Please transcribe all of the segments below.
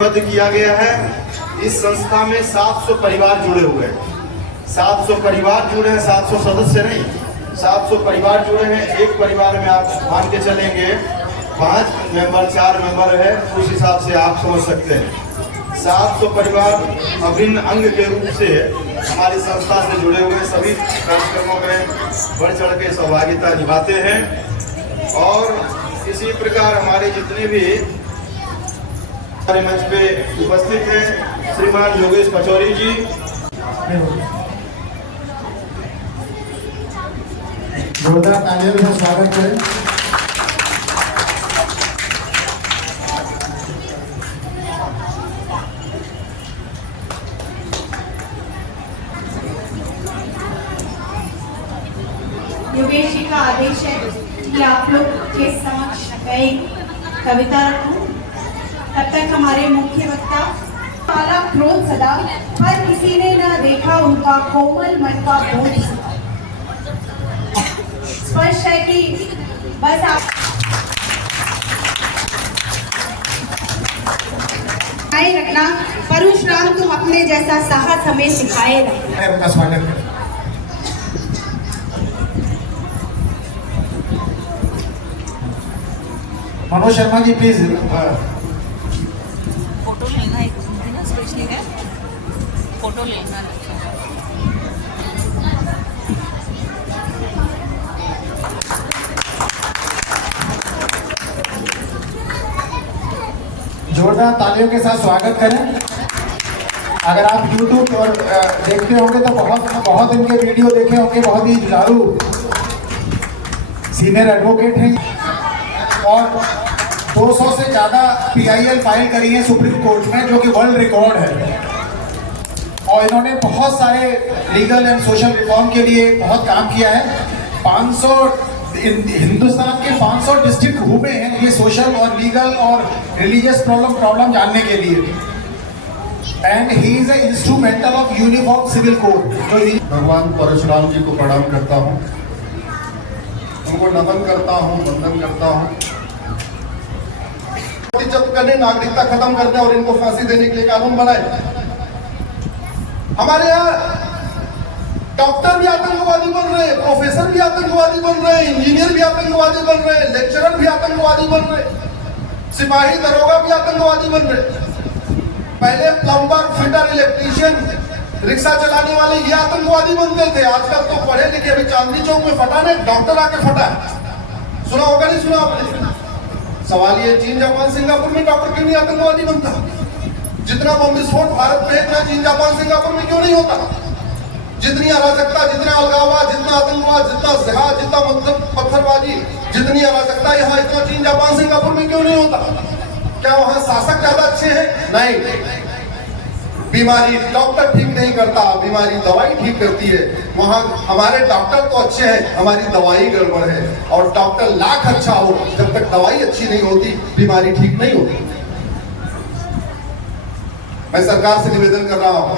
किया गया है। इस संस्था में 700 परिवार जुड़े हुए हैं। 700 परिवार जुड़े हैं, 700 सदस्य नहीं, 700 परिवार जुड़े हैं। एक परिवार में आप मान के चलेंगे 5 मेंबर 4 मेंबर है, उस हिसाब से आप समझ सकते हैं 700 परिवार अभिन्न अंग के रूप से हमारी संस्था से जुड़े हुए सभी कार्यक्रमों में बढ़ चढ़ के सहभागिता निभाते हैं। और इसी प्रकार हमारे जितने भी मंच पे उपस्थित हैं श्रीमान योगेश पचौरी जी, जोरदार तालियों से स्वागत करें। योगेश जी का आदेश है कि आप लोग के समक्ष मैं कविता रखूं। तब तक हमारे मुख्य वक्ता काला क्रोध सदा, पर किसी ने न देखा उनका कोमल मन का बोध। स्पष्ट है कि बस आप रखना, परशुराम तुम अपने जैसा साहस हमें सिखाए रखना। उनका स्वागत करें। मनोज शर्मा जी प्लीज। फोटो लेना एक ना स्पेशली है, फोटो लेना। जोरदार तालियों के साथ स्वागत करें। अगर आप YouTube और देखते होंगे तो बहुत इनके वीडियो देखे होंगे। बहुत ही जुझारू सीनियर एडवोकेट हैं और 200 से ज़्यादा PIL फाइल करी है सुप्रीम कोर्ट में, जो कि वर्ल्ड रिकॉर्ड है। और इन्होंने बहुत सारे लीगल एंड सोशल रिफॉर्म के लिए बहुत काम किया है। 500 हिंदुस्तान के 500 डिस्ट्रिक्ट घूमे हैं ये सोशल और लीगल और रिलीजियस प्रॉब्लम जानने के लिए। And he is a instrumental of uniform civil code. जो भगवान परशुराम जी को प्रणाम करता हूँ, उनको नमन करता हूँ, वंदन करता हूँ। जब्त करने, नागरिकता खत्म करने और इनको फांसी देने के लिए कानून बनाए। हमारे यहाँ डॉक्टर भी आतंकवादी बन रहे हैं, प्रोफेसर भी आतंकवादी बन रहे हैं, इंजीनियर भी आतंकवादी बन रहे हैं, लेक्चरर भी आतंकवादी बन रहे हैं, सिपाही दरोगा भी आतंकवादी बन रहे। पहले प्लम्बर, फिटर, इलेक्ट्रीशियन, रिक्शा चलाने वाले ये आतंकवादी बनते थे। आजकल तो पढ़े लिखे, अभी चांदनी चौक में फटा ने डॉक्टर आके फटा। सुना होगा नहीं सुना आपने? सवाल ये, चीन, जापान, सिंगापुर में डॉक्टर क्यों नहीं आतंकवादी बनता? जितना बम विस्फोट भारत में, इतना चीन, जापान, सिंगापुर में क्यों नहीं होता? जितनी अराजकता, जितना अलगाववाद, जितना आतंकवाद, जितना जिहाद, जितना पत्थरबाजी, जितनी अराजकता यहाँ, इतना चीन, जापान, सिंगापुर में क्यों नहीं होता? क्या वहाँ शासक ज्यादा अच्छे हैं? नहीं। बीमारी डॉक्टर ठीक नहीं करता, बीमारी दवाई ठीक करती है। वहाँ हमारे डॉक्टर तो अच्छे हैं, हमारी दवाई गड़बड़ है। और डॉक्टर लाख अच्छा हो, जब तक दवाई अच्छी नहीं होती बीमारी ठीक नहीं होती। मैं सरकार से निवेदन कर रहा हूँ,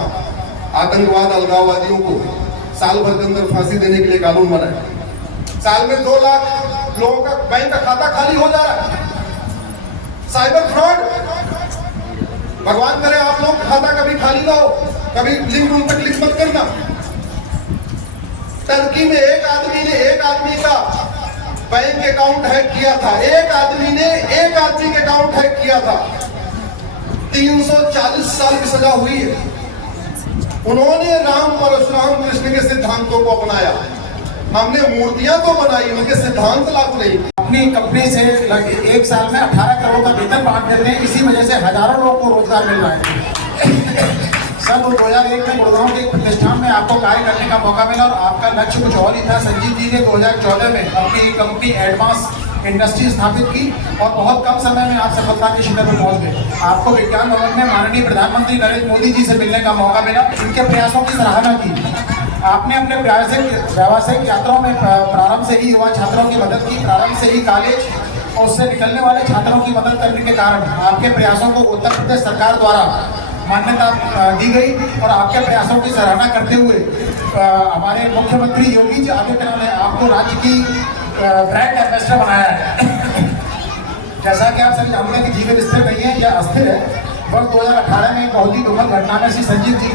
आतंकवाद, अलगाववादियों को साल भर के अंदर फांसी देने के लिए कानून बनाए। साल में 2 लाख लोगों का बैंक का खाता खाली हो जा रहा है। साइबर फ्रॉड, भगवान करे आप लोग खाता कभी खाली ना हो, कभी लिंक उन तक क्लिक मत करना। टर्की में एक आदमी का बैंक अकाउंट हैक किया था। एक आदमी ने एक आदमी के अकाउंट हैक किया था। 340 साल की सजा हुई है। उन्होंने राम, परशुराम, कृष्ण के सिद्धांतों को अपनाया। हमने मूर्तियां तो बनाई, उनके सिद्धांत लागू नहीं। अपनी कंपनी से एक साल में 18 करोड़ का वेतन बांट देते हैं। इसी वजह से हजारों लोगों को रोजगार मिल रहा है। सन 2001 में गुड़गांव के एक प्रतिष्ठान में आपको कार्य करने का मौका मिला और आपका लक्ष्य कुछ और ही था। संजीव जी ने 2014 में अपनी कंपनी एडवांस इंडस्ट्री स्थापित की और बहुत कम समय में आप सफलता के शिखर पर पहुंच गए। आपको विज्ञान भवन में माननीय प्रधानमंत्री नरेंद्र मोदी जी से मिलने का मौका मिला। इनके प्रयासों की सराहना की। आपने अपने व्यावसायिक यात्राओं में प्रारंभ से ही युवा छात्रों की मदद की। प्रारंभ से ही कॉलेज और उससे निकलने वाले छात्रों की मदद करने के कारण आपके प्रयासों को उत्तर प्रदेश सरकार द्वारा मान्यता दी गई। और आपके प्रयासों की सराहना करते हुए हमारे मुख्यमंत्री योगी जी आदित्यनाथ ने आपको राज्य की ब्रांड एम्बेसडर बनाया है। जैसा कि आप सभी जानते हैं कि जीवन स्थिर नहीं है, यह अस्थिर है। वर्ष 2018 में एक बहुत ही दुखद घटना में श्री संजीव जी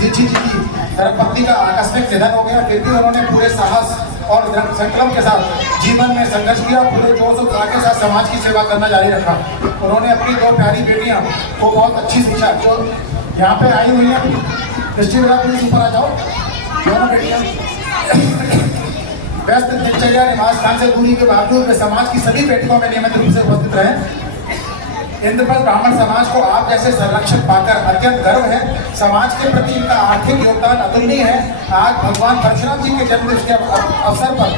दीक्षित जी की धर्मपत्नी का आकस्मिक निधन हो गया। फिर भी उन्होंने पूरे साहस और दृढ़ संकल्प के साथ जीवन में संघर्ष किया, पूरे जोश और उत्साह के साथ समाज की सेवा करना जारी रखा। उन्होंने अपनी 2 प्यारी बेटियां को बहुत अच्छी शिक्षा, जो यहाँ पे आई हुई है, दृष्टि प्लीज ऊपर आ जाओ, दोनों बेटियां व्यस्त दिनचर्या निवास स्थान से दूरी के बावजूद वे समाज की सभी बैठकों में नियमित रूप से उपस्थित रहे। इंद्रप्रस्थ ब्राह्मण समाज को आप जैसे संरक्षक पाकर अत्यंत गर्व है। समाज के प्रति इनका आर्थिक योगदान अतुलनीय है। आज भगवान परशुराम जी के जन्मदिवस के अवसर पर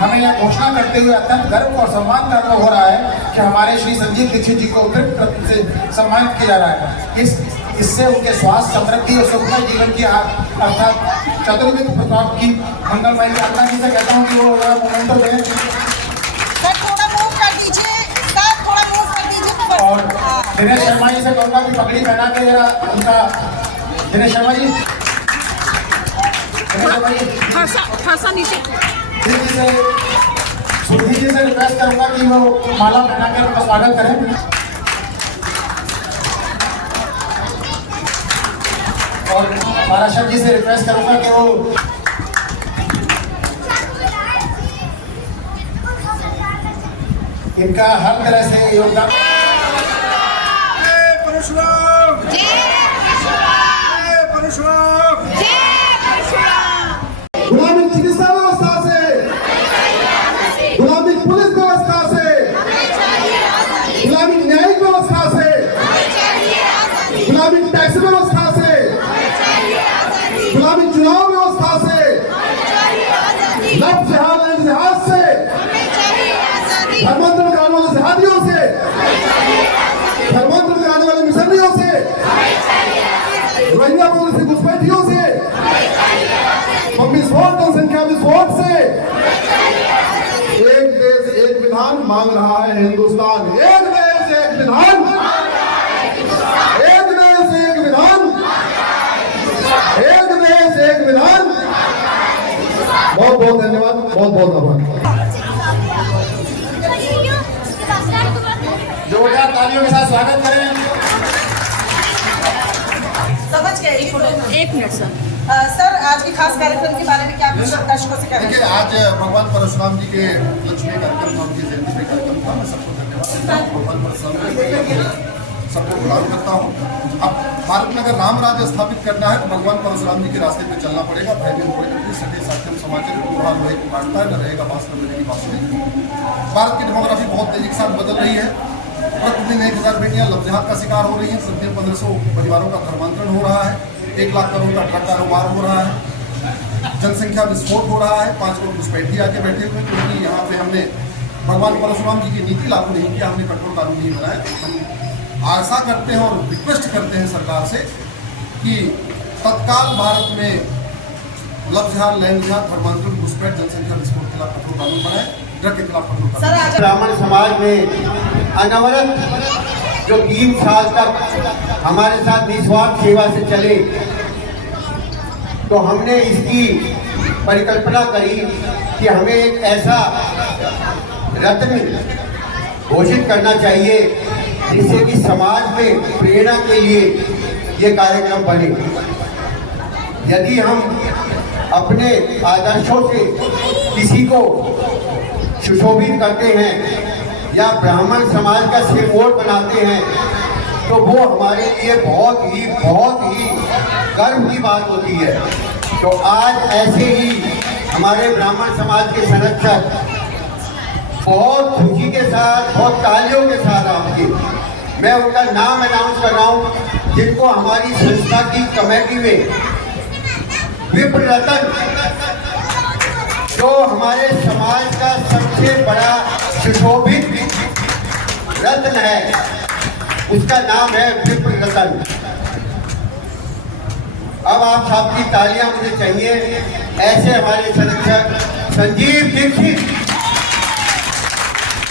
हमें यह घोषणा करते हुए अत्यंत गर्व और सम्मान का अनुभव हो रहा है कि हमारे श्री संजीव दीक्षित जी को उत्कृष्ट से सम्मानित किया जा रहा है। इससे उनके स्वास्थ्य, समृद्धि और सुखमय जीवन की अर्थात चतुर्विध प्रताप की मंगलमय कामना जी से कहता हूँ कि वो मोमेंटो दें। और दिनेश शर्मा जी से कहूँगा कि पगड़ी पहना के जरा उनका, दिनेश शर्मा जी थोड़ा नीचे सुधीर जी से रिक्वेस्ट करूँगा कि वो माला पहना कर उनका स्वागत करें। और पाराशर जी से रिक्वेस्ट करूँगा कि वो इनका हर तरह से योगदान। गुलामी चिकित्सा व्यवस्था से, गुलामी पुलिस व्यवस्था से, गुलामी न्यायिक व्यवस्था से, गुलामी टैक्स व्यवस्था से, गुलामी चुनाव व्यवस्था से, लफ्ज जिहाद से, धर्मांतरण कराने वाले जिहादियों से, धर्मांतरण कराने वाले मिशनरियों से, रोहिंग्या से घुसपैठियों से, विस्फोट जनसंख्या विस्फोट से। एक देश एक विधान मांग रहा है हिंदुस्तान। एक देश एक विधान, एक देश एक विधान, एक देश एक विधान। बहुत बहुत धन्यवाद, बहुत बहुत आभार। जोरदार तालियों के साथ स्वागत करें। समझ गए एक फोटो। 1 minute sir. सर आज के खास कार्यक्रम के बारे में क्या कुछ दर्शकों से कहेंगे? देखिए, आज भगवान परशुराम जी के लक्ष्मी कार्यक्रम था, उनकी जयंती पे कार्यक्रम था। मैं सबको धन्यवाद, भगवान परशुराम सबको प्रणाम करता हूँ। अब भारत में अगर राम राज्य स्थापित करना है तो भगवान परशुराम जी के रास्ते पे चलना पड़ेगा। भयभीत सटे साक्षम समाज लोहे को काटता है, न रहेगा बास न मिलेगी बास नहीं। भारत की डेमोग्राफी बहुत तेजी के साथ बदल रही है। प्रतिदिन 1000 बेटियां लव जिहाद का शिकार हो रही हैं। सिर्फ 1500 परिवारों का धर्मांतरण हो रहा है। 1 लाख करोड़ का ट्रक कारोबार हो रहा है। जनसंख्या विस्फोट हो रहा है। 5 करोड़ घुसपैठी आके बैठे हुए, क्योंकि यहाँ पे हमने भगवान परशुराम जी की नीति लागू नहीं किया, हमने कठोर कानून नहीं बनाया। हम आशा करते हैं और रिक्वेस्ट करते हैं सरकार से कि तत्काल भारत में लव जिहाद, लैंड जिहाद, धर्मांतरण, घुसपैठ, जनसंख्या विस्फोट के खिलाफ कठोर कानून बनाए, ड्रग के खिलाफ कठोर कानून। ब्राह्मण समाज में अनवरत जो 3 साल तक हमारे साथ निस्वार्थ सेवा से चले, तो हमने इसकी परिकल्पना करी कि हमें एक ऐसा रत्न घोषित करना चाहिए जिससे कि समाज में प्रेरणा के लिए ये कार्यक्रम बने। यदि हम अपने आदर्शों से किसी को सुशोभित करते हैं या ब्राह्मण समाज का सिरमौर बनाते हैं, तो वो हमारे लिए बहुत ही गर्व की बात होती है। तो आज ऐसे ही हमारे ब्राह्मण समाज के संरक्षक बहुत खुशी के साथ, बहुत तालियों के साथ आपके, मैं उनका नाम अनाउंस कर रहा हूँ, जिनको हमारी संस्था की कमेटी में विप्र रतन, जो हमारे समाज का सबसे बड़ा सुशोभित रत्न है, उसका नाम है विप्र रतन। अब आप सबकी तालियां मुझे चाहिए। ऐसे हमारे संरक्षक संजीव दीक्षित,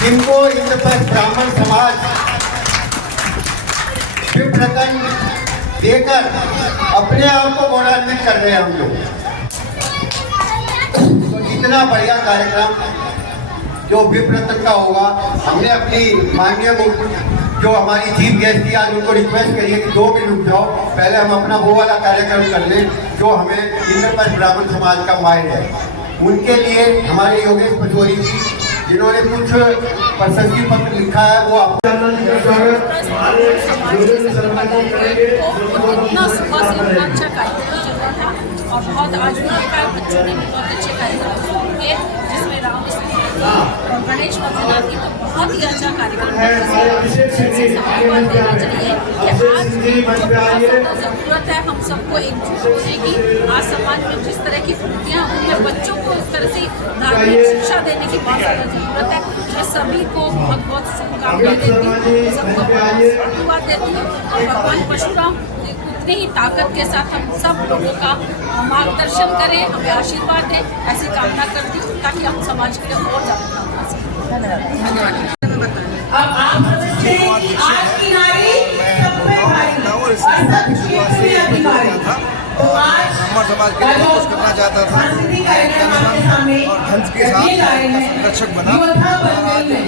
जिनको इंद्रप्रस्थ ब्राह्मण समाज विप्र रतन देकर अपने आप को गौरवान्वित कर रहे हैं हम लोग। तो इतना बढ़िया कार्यक्रम जो विप्र रतन का होगा, हमने अपनी माननीय जो हमारी चीफ गेस्ट थी आज उनको रिक्वेस्ट करिए कि 2 मिनट रुक जाओ, पहले हम अपना वो वाला कार्यक्रम कर लें जो हमें इंद्रप्रस्थ ब्राह्मण समाज का माइंड है। उनके लिए हमारे योगेश पचौरी जी जिन्होंने कुछ प्रशस्ति पत्र लिखा है वो आपको इतना सुबह से इतना अच्छा कार्यक्रम चल रहा था और बहुत आज भी देखा है बच्चों ने भी बहुत अच्छे कार्यक्रम किए जिसमें राम और गणेश वंदना की तो बहुत ही अच्छा कार्यक्रम देना चाहिए कि आज बहुत ज़्यादा ज़रूरत है हम सबको एकजुट होने की। आज समाज में जिस तरह की कृतियाँ उनमें बच्चों को इस तरह से धार्मिक शिक्षा देने की बहुत ज़्यादा ज़रूरत है। मैं सभी को बहुत बहुत शुभकामनाएं देती हूँ, सबको धन्यवाद देती हूँ और भगवान परशुराम उतनी ही ताकत के साथ हम सब लोगों का मार्गदर्शन करें, हमें आशीर्वाद दें, ऐसी कामना करती हूँ ताकि हम समाज के लिए और ज़्यादा काम कर सकें। धन्यवाद। अब आप समझते हैं कि आज की नारी सब पे भारी और सब क्षेत्र में अधिकारी। तो आज समाज के लिए कुछ करना चाहता था और हंस के साथ संरक्षक बना।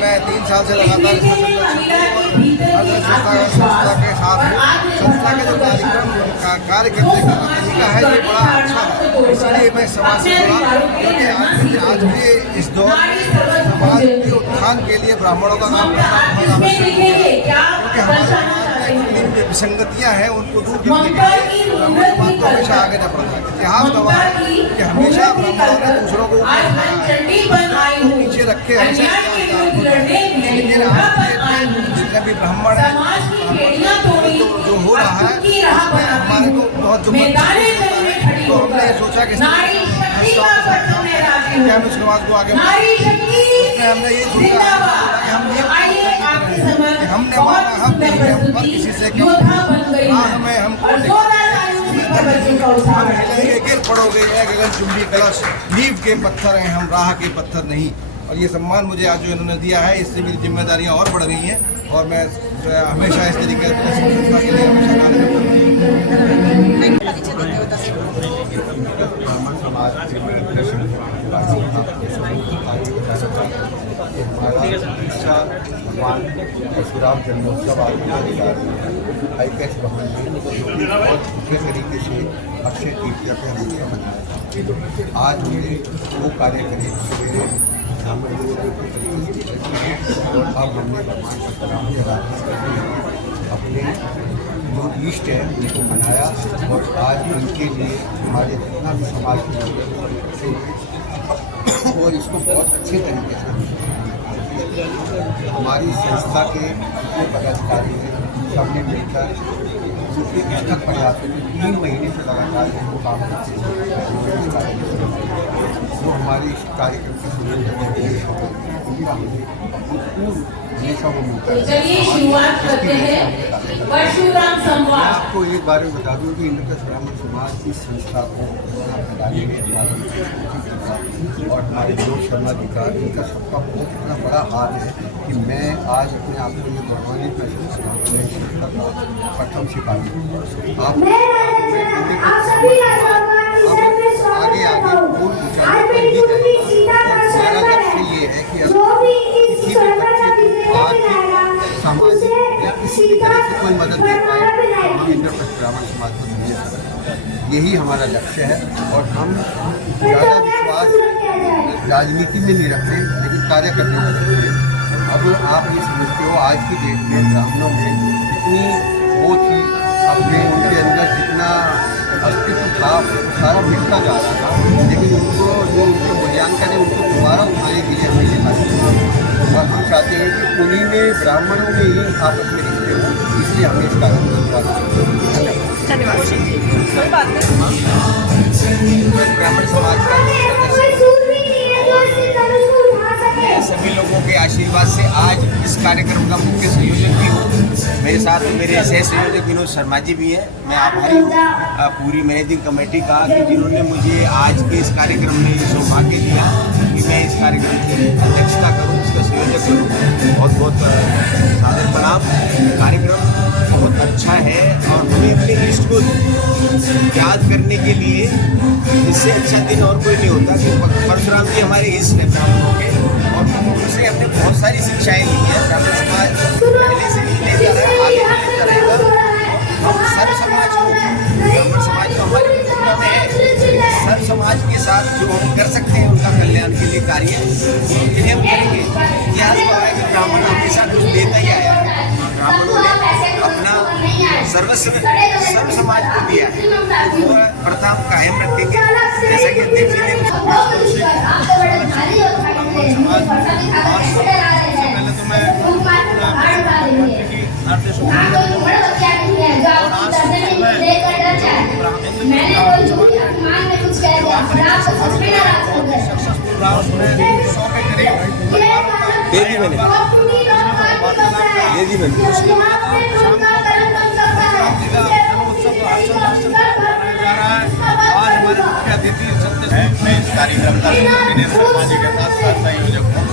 मैं 3 साल से लगातार संस्था के साथ हूँ। संस्था के जो कार्य करने का तरीका है ये बड़ा अच्छा है, इसलिए मैं समाज से जुड़ा क्योंकि आज भी इस दौर में समाज के उत्थान के लिए ब्राह्मणों का काम करना बहुत आवश्यक है क्योंकि हमारे समाज में जितनी विसंगतियाँ हैं उनको दूर करने के लिए ब्राह्मण समाज को हमेशा आगे न बढ़ना है। इतिहास गवाह है कि हमेशा ब्राह्मणों ने दूसरों को नीचे रखे लेकिन आज जितने भी ब्राह्मण हैं जो हो रहा है उसमें हमारे को बहुत दुख है। तो हमने सोचा कि हम इस समाज को आगे उसमें हमने ये सोचा कि हमने माना हम पर किसी से हमें हमको हम हिलेंगे गिर पड़ोगे गगन चुंबी कलश नींव के पत्थर हैं हम राह के पत्थर नहीं। और ये सम्मान मुझे आज जो इन्होंने दिया है इससे मेरी जिम्मेदारियां और बढ़ गई हैं और मैं हमेशा इस तरीके से संस्था के लिए हमेशा कार्य भगवान परशुराम जन्मोत्सव आईपीएस भवन में बहुत अच्छे तरीके से अक्षय तृतीया पे हमेशा मनाया। आज हमने वो कार्य करे ब्राह्मण लोगों को और अब हमने भगवान परशुराम की आराधना करके अपने जो इष्ट है उनको मनाया और आज उनके लिए हमारे जितना भी समाज के और इसको बहुत अच्छे तरीके से हमारी संस्था के जितने पदाधिकारी हैं सबने मिलकर उनके अथक प्रयास 3 महीने से लगातार इनको काम करते हैं। वो हमारे इस कार्यक्रम की शुरुआत हमेशा वो मिलता है। चलिए शुरुआत करते हैं परशुराम संवाद। आपको एक बार में बता दूं कि इंद्रप्रस्थ ब्राह्मण समाज की संस्था को बनाने में और हमारे विनोद शर्मा जी का इनका सबका बहुत इतना बड़ा हाथ है कि मैं आज अपने आप को ये गौरवान्वित महसूस करता हूँ प्रथम सिपाही आप आगे आगे बहुत ऊंचाई मेरा लक्ष्य ये है कि किसी भी बच्चे को आर्थिक सामाजिक या किसी भी तरह से कोई मदद दे पाए तो हम इंद्रप्रस्थ ब्राह्मण समाज को नहीं दे सकते। यही हमारा लक्ष्य है और हम ज़्यादा विश्वास राजनीति में नहीं रखते लेकिन कार्य करने में रखते हैं। अब आप ये समझते हो आज की डेट में ब्राह्मणों में जितनी वो थी अपने उनके अंदर जितना अस्तित्व था सारा मिटता जा रहा था लेकिन उनको जो उनके मूल्यांकन है उनको दोबारा उठाने के लिए हमें ये कार्य और हम चाहते हैं कि उन्हीं में ब्राह्मणों में ही आपस में रिश्ते हों इसलिए हमें इस कार्य में धन्यवाद। कोई बात नहीं। ब्राह्मण समाज का सभी लोगों के आशीर्वाद से आज इस कार्यक्रम का मुख्य संयोजक भी हूँ। मेरे साथ मेरे सह संयोजक विनोद शर्मा जी भी है। मैं आभारी हूँ पूरी मैनेजिंग कमेटी का कि जिन्होंने मुझे आज के इस कार्यक्रम में सौभाग्य दिया कि मैं इस कार्यक्रम की अध्यक्षता करूँ, इसका संयोजक करूँ। बहुत बहुत सादर प्रणाम। कार्यक्रम बहुत अच्छा है और हमें अपने इष्ट को याद करने के लिए इससे अच्छा दिन और कोई नहीं होता कि परशुराम जी हमारे इष्ट हैं ब्राह्मणों के और उनसे हमने बहुत सारी शिक्षाएं ली हैं। ब्राह्मण समाज पहले से ही जा रहा है, आगे भी चलता रहेगा। हम सर्व समाज को, ब्राह्मण समाज तो हमारी प्रतिज्ञा में है, सर्व समाज के साथ जो हम कर सकते हैं उनका कल्याण के लिए कार्य इन्हें हम करेंगे। इतिहास में है कि ब्राह्मण हमेशा कुछ देता ही आया है। ब्राह्मणों ने अपना सर्वस्व सर्व समाज को दिया है और प्रथा कायम रखेंगे। जैसा कि देव जी ने मैं इस कार्यक्रम का दिनेश शर्मा जी के साथ संयोजक हूँ।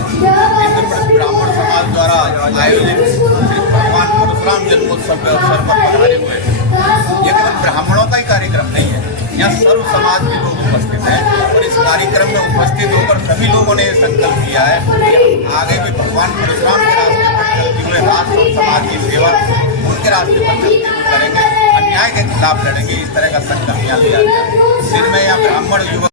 इंद्रप्रस्थ ब्राह्मण समाज द्वारा आयोजित श्री भगवान परशुराम जन्मोत्सव के अवसर पर पधारे हुए ये केवल ब्राह्मणों का ही कार्यक्रम नहीं है, यहाँ सर्व समाज के लोग उपस्थित हैं और इस कार्यक्रम में उपस्थित होकर सभी लोगों ने संकल्प किया है कि आगे भी भगवान परशुराम के रास्ते पर चलते हुए राष्ट्र और समाज की सेवा उनके रास्ते पर चलते हुए करेंगे, अन्याय के खिलाफ लड़ेंगे। इस तरह का संकल्प यहाँ लिया गया। फिर मैं यहाँ ब्राह्मण युवक